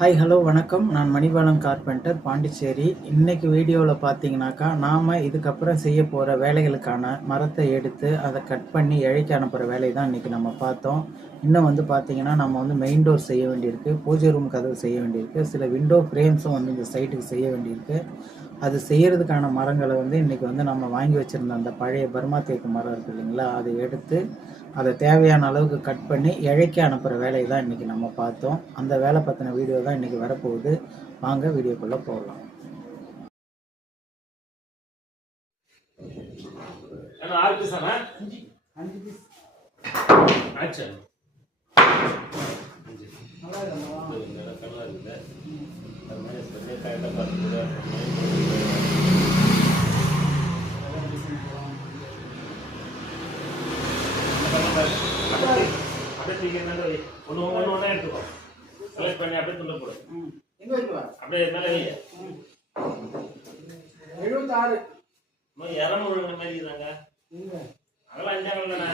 Hi hello வணக்கம். நான் Manibalan carpenter, Pondicherry. இன்னைக்கு வீடியோவில் பார்த்தீங்கன்னாக்கா, நாம் இதுக்கப்புறம் செய்ய போகிற வேலைகளுக்கான மரத்தை எடுத்து அதை கட் பண்ணி இழைக்க அனுப்புகிற வேலையை தான் இன்றைக்கி நம்ம பார்த்தோம். இன்னும் பார்த்தீங்கன்னா, நம்ம மெயின் டோர் செய்ய வேண்டியிருக்கு, பூஜை ரூம் கதவு செய்ய வேண்டியிருக்கு, சில விண்டோ ஃப்ரேம்ஸும் இந்த சைட்டுக்கு செய்ய வேண்டியிருக்கு. அது செய்கிறதுக்கான மரங்களை இன்றைக்கி நம்ம வாங்கி வச்சுருந்த அந்த பழைய பர்மா தேக்கு மரம் இருக்குது இல்லைங்களா, அதை எடுத்து அதை தேவையான அளவுக்கு கட் பண்ணி இழைக்க அனுப்புகிற வேலையை தான் இன்றைக்கி நம்ம பார்த்தோம். அந்த வேலை பற்றின வீடியோ தான் இன்றைக்கி வரப்போகுது. வாங்க வீடியோக்குள்ளே போகலாம். ஒன்னு எடுத்துக்கோ. செலக்ட் பண்ணி அப்படியே துண்டு போடு. அப்படியே மேலே 76 இரநூறு மாதிரி தாங்க. அதெல்லாம் அஞ்சாங்கல்லண்ணா.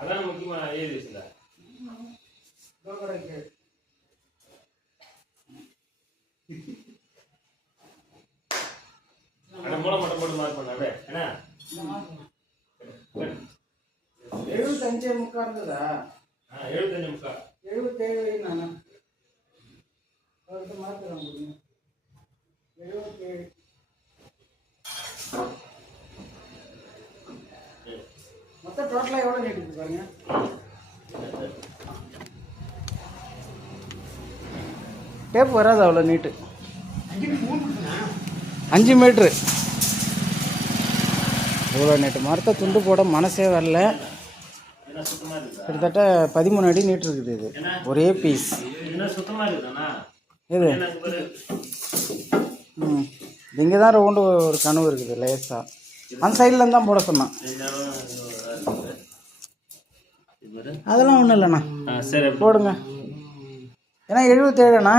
அதான் முக்கியமா ஏழு வயசுல அந்த மூலம் மட்டும் போட்டு மார்க் பண்ண அப்படியே என்ன 75 முக்கா இருந்ததா? 75 முக்கா 77 நானா அவர்கிட்ட மாத்திரம் முடியும். 77 மொத்தம் டோட்டலா எவ்வளவு நீட் இருக்கு பாருங்க. டேப் வராது அவ்வளோ நீட்டு. 5 மீட்ரு இவ்வளோ நீட்டு. மரத்தை துண்டு போட மனசே வரல. கிட்டத்தட்ட 13 அடி நீட்டு இருக்குது. இது ஒரே பீஸ். இது இங்கே தான் ரவுண்டு ஒரு கனவு இருக்குது லேசாக. அந்த சைட்லேருந்து தான் போட சொன்னான். அதெல்லாம் ஒன்றும் இல்லைண்ணா, சரி போடுங்க. ஏன்னா 77ண்ணா,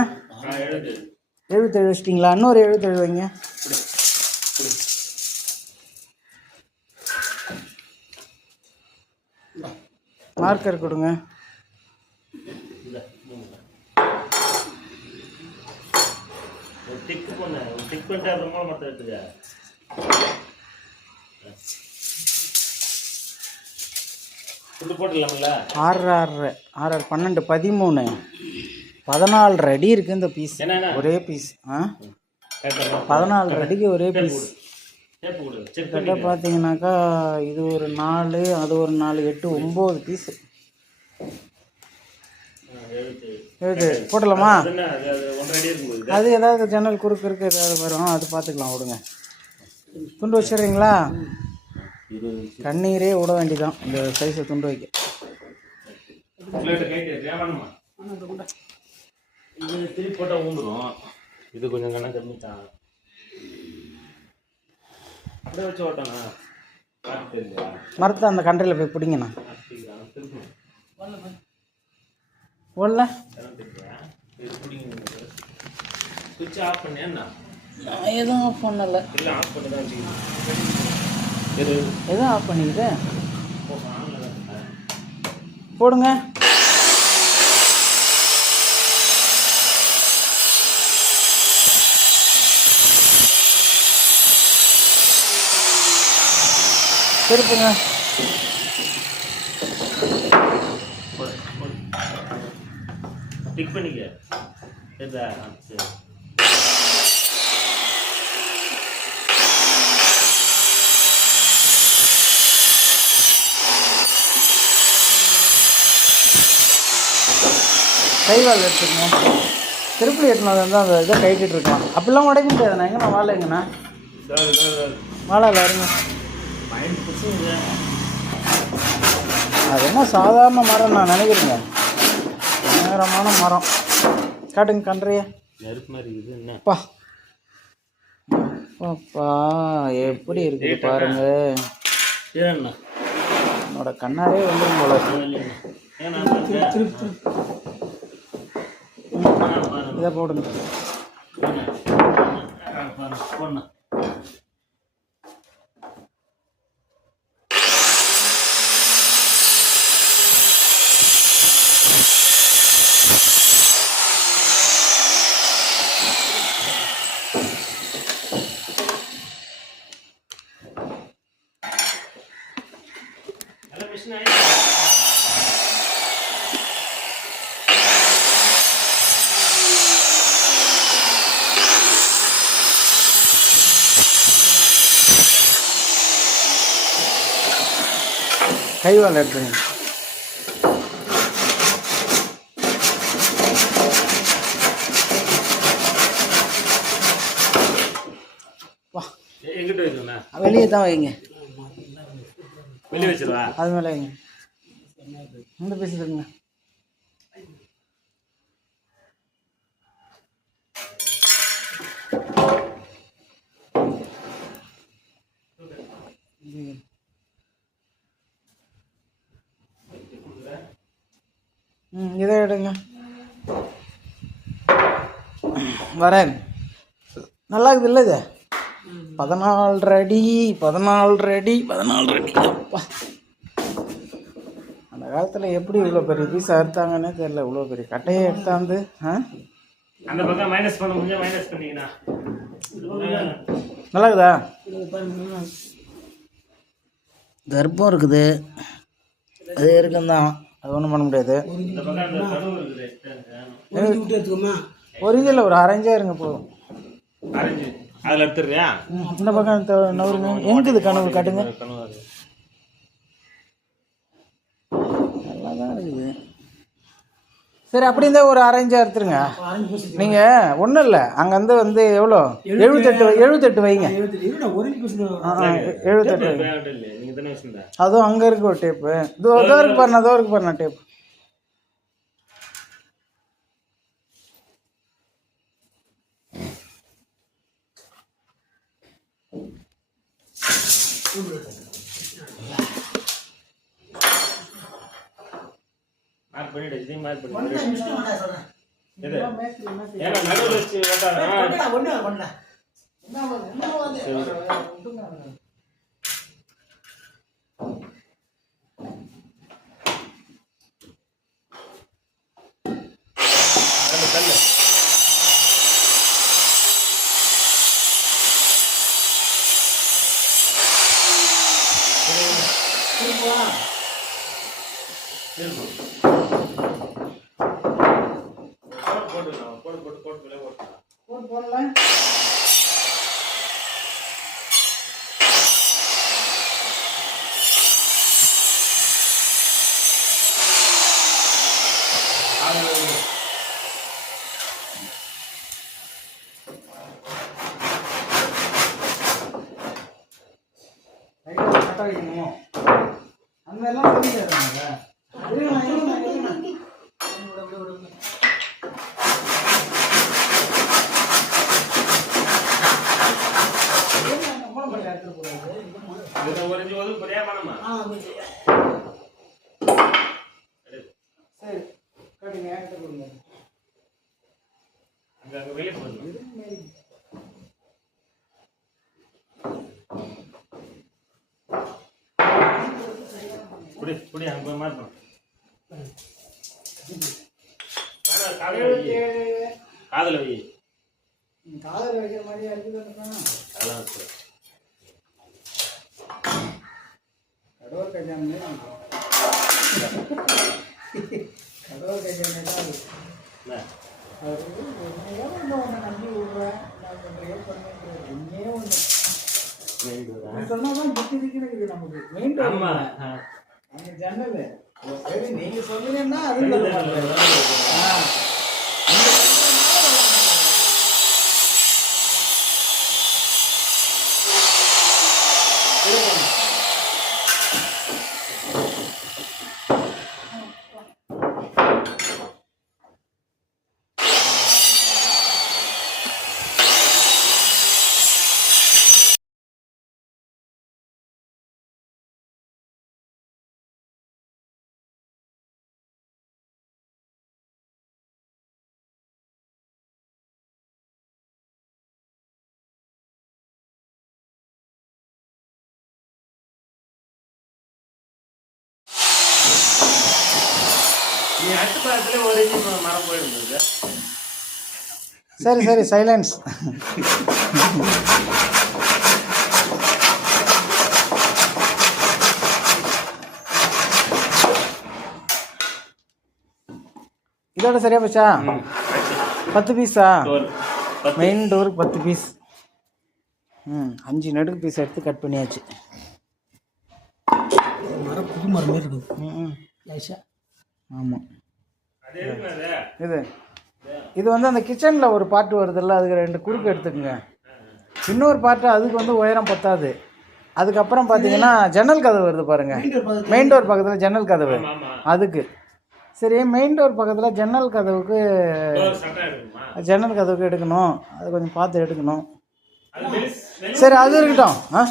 77 வச்சிட்டிங்களா? இன்னொரு 77 வைங்க. மார்க்கர் கொடுங்க. டிக் பண்ணிட்டு அப்புறமா மற்ற எடுத்துக்க. துண்டு போட்டுடலாம்ல. 6 12 13 14 அடி இருக்குது இந்த பீஸ். ஒரே பீஸ். 14 அடிக்கு ஒரே பீஸ். கிட்ட பார்த்தீங்கன்னாக்கா இது ஒரு 4, அது ஒரு 4, 8, 9 பீஸு. போட்டலாமா? அது ஏதாவது ஜன்னல் குறுக்கு இருக்கு ஏதாவது வரும், அது பார்த்துக்கலாம். விடுங்க. துண்டு வச்சிடுறீங்களா? கண்ணீரே விட வேண்டிதான் இந்த சைஸை துண்டு வைக்க. இது திருப்பி போட்டால் ஊந்துடும். இது கொஞ்சம் கண்ணா கம்மி தான். அப்படியே வச்சு ஓட்டண்ணா. மரத்தை அந்த கண்ட்ரியில் போய் பிடிங்கண்ணா. ஓடல சுவிட்ச் ஆஃப் பண்ணியா? எதுவும் ஆஃப் பண்ணலை. இல்லை ஆஃப் பண்ணி தான் வச்சுக்கணும். எதுவும் ஆஃப் பண்ணிக்குது. போடுங்க. திருப்புங்க. டிக் பண்ணிக்க. கைவால் எடுத்துக்கங்க. திருப்பி எட்டுனது அந்த இதை கைட்டு இருக்கலாம். அப்படிலாம் உடைக்க முடியாதுண்ணா. எங்கண்ணா வாழை? எங்கண்ணா வாழை இல்லை இருங்க. அது என்ன சாதாரண மரம் நான் நினைக்கிறேங்க. பயங்கரமான மரம். காட்டுங்க கன்றைய. அப்பா அப்பா எப்படி இருக்குது பாருங்க. என்னோட கண்ணாரே வந்துடும் போல. இதை போடுங்க. கைவால் எடுத்துங்க. வா, எங்கிட்ட வைக்கணும்ண்ணா? வெளியே தான் வைங்க. வெளியே வச்சிருவா? அது மேலே வைங்க. இந்த பீஸ் இருக்குங்க. இதை எடுங்க. வரேன். நல்லா இருக்குது இல்லை இது? 14 அடி. அப்பா, அந்த காலத்தில் எப்படி இவ்வளோ பெரிய பீஸ் அறுத்தாங்கன்னே தெரியல. இவ்வளோ பெரிய கட்டையை எடுத்தாந்து. அந்த பக்கம் மைனஸ் பண்ண முடிஞ்சா மைனஸ் பண்ணிக்கண்ணா. நல்லா இருக்குதா? கர்ப்பம் இருக்குது, அது இருக்கும் தான், அது ஒன்றும் பண்ண முடியாது. இந்த பக்கம் அந்த கனவு இருக்குது. ஒரிஜினல் ஒரு அரைஞ்சா இருங்க போதும். ஆரஞ்சு அதில் எடுத்துடுறியா? இந்த பக்கம் நவருங்க. எங்குது கனவு காட்டுங்க. கனவு அது நல்லா தான் இருக்குது. சரி, அப்படி இருந்தால் ஒரு அரைஞ்சா எடுத்துருங்க. நீங்கள் ஒன்றும் இல்லை, அங்கேருந்து வந்து எவ்வளோ 78 வைங்க. 78 வைங்க. நீங்கள் தானே வச்சுருந்தா? அதுவும் அங்கே இருக்கு ஒரு டேப்பு. இதோ இருக்கு பாருண்ணா டேப். மார்க் பண்ணிட்டு இதையும் மார்க் பண்ணிட்டு எது ஏன்னா நடுவில் வச்சு ஓட்டாதான். போடல. கட்ட வைக்கணும். அந்த எல்லாம் தெரிஞ்சாங்க. சரி, கட்டுங்க. என்கிட்ட கொடுங்க. அங்கே வெளியே போடணும். புடி அங்கே போய் மாற்றணும். காதில் வை. காதில் வைக்கிற மாதிரியா இருக்குது? அதெல்லாம் வச்சு கடவுள் கல்யாணமே கடவுள் கல்யாணமே தான் அது. நம்பி விடுறேன், நான் பண்ணுறேன் ஒன்றே ஒன்று சொன்னாதான் திக்கு திக்குன்னு இருக்குது நமக்கு. மெயின் அங்கே ஜன்னல். சரி, நீங்கள் சொன்னீங்கன்னா அது நீ அடுத்த பாதத்துல ஒரு மரம் போயிடுது. சரி சைலன்ஸ். இதோட சரியா போச்சா? 10 பீஸா? Main டோருக்கு 10 piece. 5 நடுக்கு பீஸ் எடுத்து கட் பண்ணியாச்சு. புது மரம் மாரி இருக்குது. ம் லைஸாக. ஆமாம். அது எதுக்கு அது இது இது வந்து அந்த கிச்சனில் ஒரு பார்ட் வருதுல்ல, அதுக்கு 2 குறுக்கு எடுத்துக்கோங்க. இன்னொரு பார்ட்டு அதுக்கு வந்து உயரம் பத்தாது. அதுக்கப்புறம் பார்த்தீங்கன்னா ஜன்னல் கதவு வருது பாருங்கள், மெயின் டோர் பக்கத்தில் ஜன்னல் கதவு, ஆமா ஆமா அதுக்கு சரி. மெயின் டோர் பக்கத்தில் ஜன்னல் கதவுக்கு டோர் சட்டை எடுக்குமா ஜன்னல் கதவுக்கு எடுக்கணும், அது கொஞ்சம் பார்த்து எடுக்கணும். அது மெலிஸ் சரி அது இருக்கட்டும். ஆ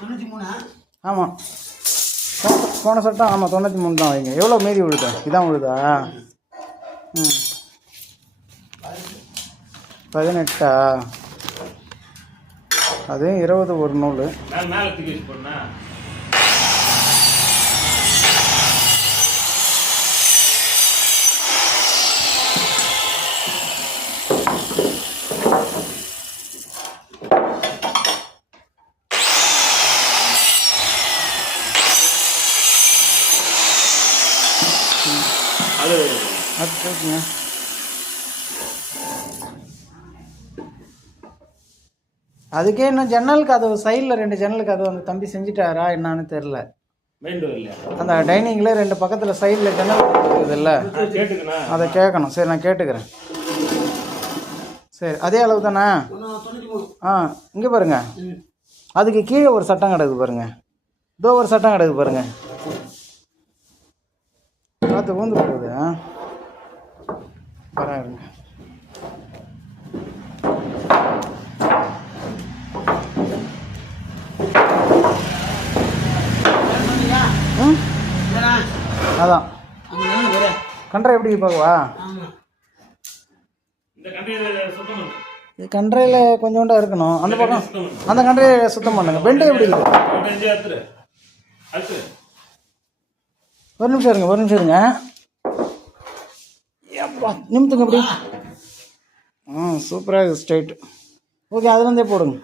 93. ஆமாம், போன சட்டம் ஆமாம் 93 தான் வைங்க. எவ்வளோ மீதி விழுதா? இதான் விழுதா? ம் 18. அது 20 ஒரு நூல். நான் மேலே தூக்கி வச்சு போனா அது அது போச்சுங்க. அதுக்கே இன்னும் ஜன்னல் கதவு சைடில் 2 ஜன்னல் கதவு அந்த தம்பி செஞ்சுட்டாரா என்னான்னு தெரில. மெயின் டோர் இல்லையா? அந்த டைனிங்கில் 2 பக்கத்தில் சைடில் ஜன்னல் இருக்குதுல்ல, கேட்டுக்கண்ணா அதை கேட்கணும். சரி நான் கேட்டுக்கிறேன். சரி அதே அளவு தானே? 93. ஆ இங்கே பாருங்க, அதுக்கு கீழே ஒரு சட்டம் கிடக்குது பாருங்க, இதோ ஒரு சட்டம் கிடக்குது பாருங்க, பார்த்து ஊந்து போகுது. பரவாயில்லைங்க. ம் அதான் அங்கே வேற. கன்றை எப்படி பார்க்கவா? ஆமாம். இந்த கண்ட்ரியில சுத்தம் பண்ணு. இது கன்றையில் கொஞ்சோண்டா இருக்கணும். அந்த பக்கம் சுத்தம் பண்ணு. அந்த கன்றையை சுத்தம் பண்ணுங்க. பெண்டு எப்படி இருக்குது? 5 அத்துரு அத்துரு ஒரு நிமிஷம் இருங்க, ஒரு நிமிஷம் இருங்க. ஏப்பா நிமித்துங்க எப்படி? சூப்பராக இருக்குது ஸ்ட்ரைட். ஓகே அதுலேருந்தே போடுங்க,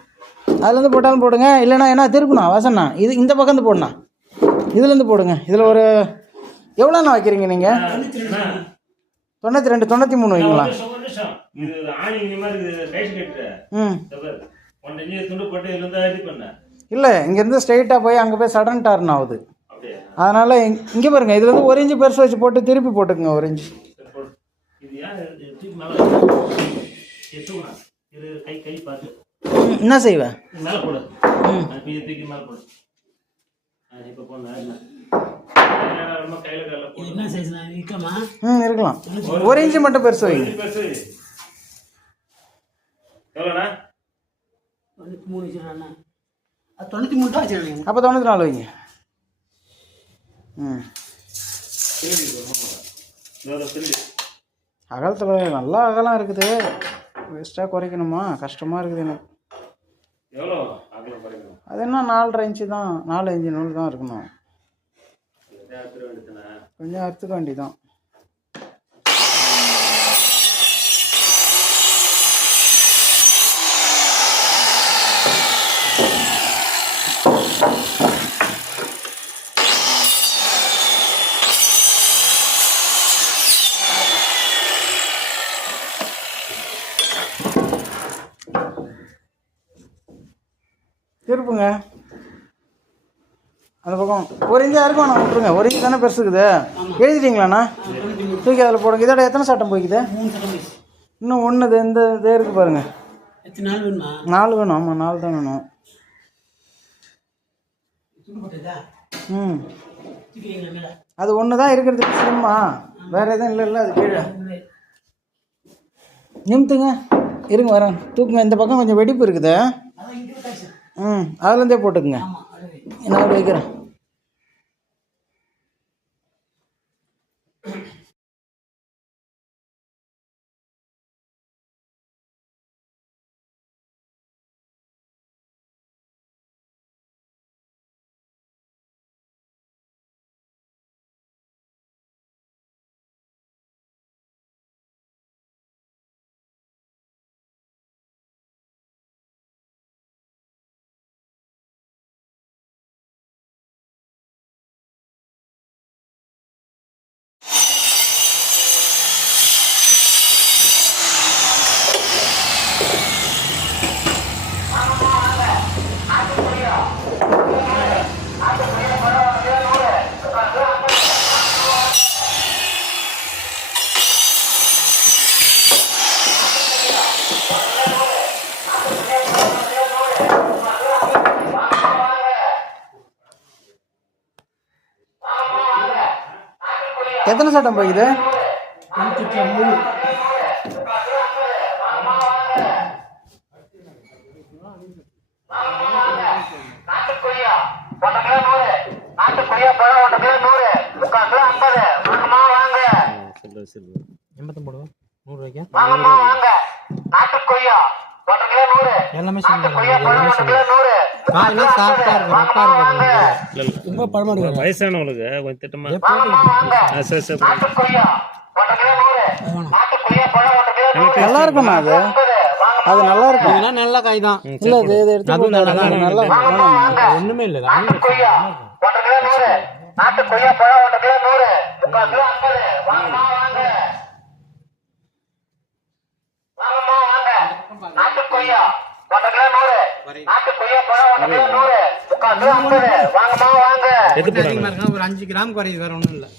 அதுலேருந்து போட்டாலும் போடுங்க. இல்லைண்ணா என்ன திருப்பணும் வசண்ணா, இது இந்த பக்கம் போடணா, இதுலேருந்து போடுங்க. இதில் ஒரு எவ்வளோண்ணா வைக்கிறீங்க நீங்கள்? 92 93 வைங்களா? ஒரு நிமிஷம். இது ஆணி இந்த மாதிரி இருக்குது, டைட் கட்டுற. ம் ஒன் இன்ச்சு துண்டு போட்டு இதுல இருந்து இது பண்ண. இல்லை இங்கேருந்து ஸ்ட்ரைட்டாக போய் அங்கே போய் சடன் டர்ன் ஆகுது. அப்படியே அதனால் இங்கே பாருங்கள், இதுல இருந்து 1 இன்ச்சு பெருசு வச்சு போட்டு திருப்பி போட்டுக்குங்க 1 இன்ச்சு. சரி, போடு. இது ஏன் தூக்கி மேலே எட்டுமா? இது கை கை பார்த்து என்ன செய்வேன்? இது மேலே போடு. இது தூக்கி மேலே போடு. இப்போ போன ரொம்ப கையில கையில போடு. என்ன சைஸ் இருக்கமா? இருக்கலாம். 1 இன்ச்சு மட்டும் பெருசு வைங்க. எவ்வளோண்ணா? 93 வச்சுருக்காண்ணா. அது 93 தான் வச்சுருக்காங்க. அப்போ 94 வைங்க. அகலத்தில் நல்லா அகலம் இருக்குது, வேஸ்ட்டாக குறைக்கணுமா? கஷ்டமாக இருக்குது எனக்கு. எவ்வளோ அகலம் குறைக்கணும்? அது என்ன 4.5 இன்ச்சு தான், 4 இன்ச்சு நூல் தான் இருக்கணும். கொஞ்சம் அறுத்துக்க வேண்டிதான். திருப்புங்க அந்த பக்கம். 1 இன்ச்சு இருக்கும் நான் விட்டுருங்க. 1 இன்ச்சு தானே பெருசு இருக்குது. எழுதிட்டீங்களாண்ணா? தூக்கி அதில் போடுங்க. இதோட எத்தனை சட்டம் போய்க்குது? 3 சட்டம். இன்னும் ஒன்று இந்த இதே இருக்குது பாருங்க. எத்தனை நாள் வேணுமா? 4 வேணும். ஆமாம் 4 தான் வேணும். ம் அது ஒன்று தான் இருக்கிறது சிம்மா, வேறு எதுவும் இல்லை. அது கீழே நிமித்துங்க. இருங்க வரேன், தூக்குங்க. இந்த பக்கம் கொஞ்சம் வெடிப்பு இருக்குது. அதுலேருந்தே போட்டுக்குங்க. நான் அப்படி வைக்கிறேன். எத்தனை சட்டம் போகுது? 3. எல்லாமே ரொம்ப பழமா இருக்கு. வயசானவங்களுக்கு கொஞ்சம் திட்டமா சரி சரி நல்லா இருக்குண்ணா. அது நல்லா இருக்கும். இதெல்லாம் நல்ல காய் தான். இல்ல இது எடுத்து அதுவும் நல்லா தான். நல்லா ஒண்ணுமே இல்லை. எது போடாங்க ஒரு 5 கிராம் குறையுது, வேற ஒண்ணும் இல்லை.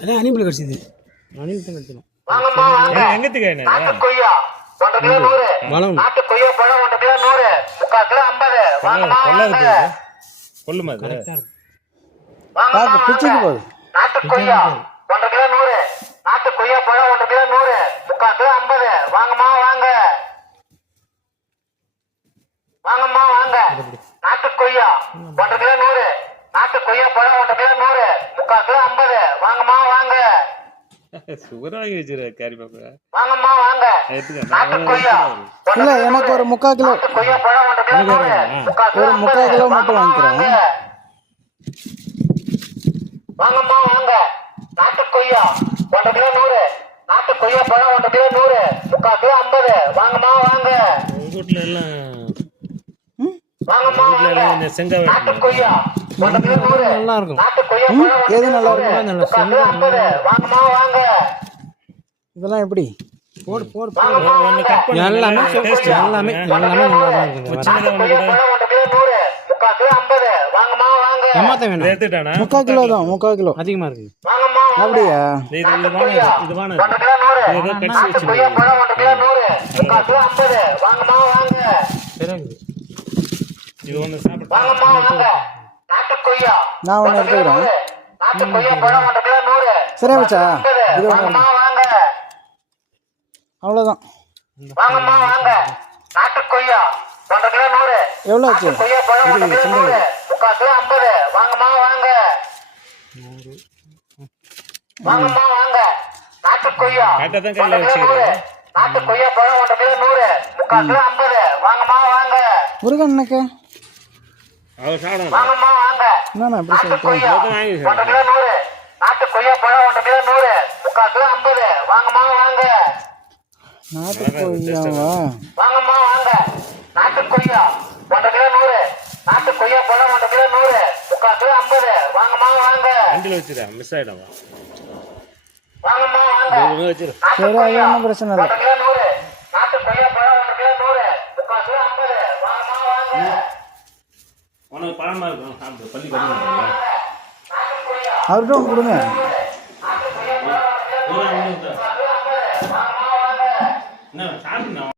அதான் அனிமல் கடிச்சது. அனில் தான் கடிச்சிடும். எங்கத்துக்கு என்ன கொல்லுமா அது பிச்சுக்கு போகுது. சுகர் வாங்கி வச்சிரு கேரி பாப்பா இல்ல எனக்கு ஒரு 3/4 கிலோ, ஒரு 3/4 கிலோ மட்டும் வாங்கிக்கிறேன். வீட்டுல எல்லாம் செங்காய் நல்லா இருக்கும். எது நல்லா இருக்கும்? இதெல்லாம் எப்படி? போடு போடு போடு. எல்லாமே எல்லாமே நல்லா தான் இருக்குது. ஏமாத்த வேண்டாம். 3/4 கிலோ தான். 3/4 கிலோ அதிகமா இருக்கு. அப்படியா? இது ஒண்ணு சாப்பிட்டு நான் ஒன்று எடுத்துக்கிறேன். சரியா வச்சா? இது ஒன்று அவ்வளோதான். எவ்வளோ ஆச்சு? கரெக்டாக தான் கையில் வச்சுக்கிறேன். முருகன் அண்ணக்கு அவர் சாப்பிடணும் என்னண்ணா இப்படி சொல்லிட்டு? வாங்கி நாட்டு கொய்யாவா? வண்டியில் வச்சுடா மிஸ் ஆகிடும் வச்சிரு. சரி, அது ஒன்றும் பிரச்சனை இல்லை. உனக்கு பழமா இருக்கும் சாப்பிடு பள்ளி கட்டி அவர்கிட்ட ஒன்று கொடுங்க. என்ன சாப்பிட்டு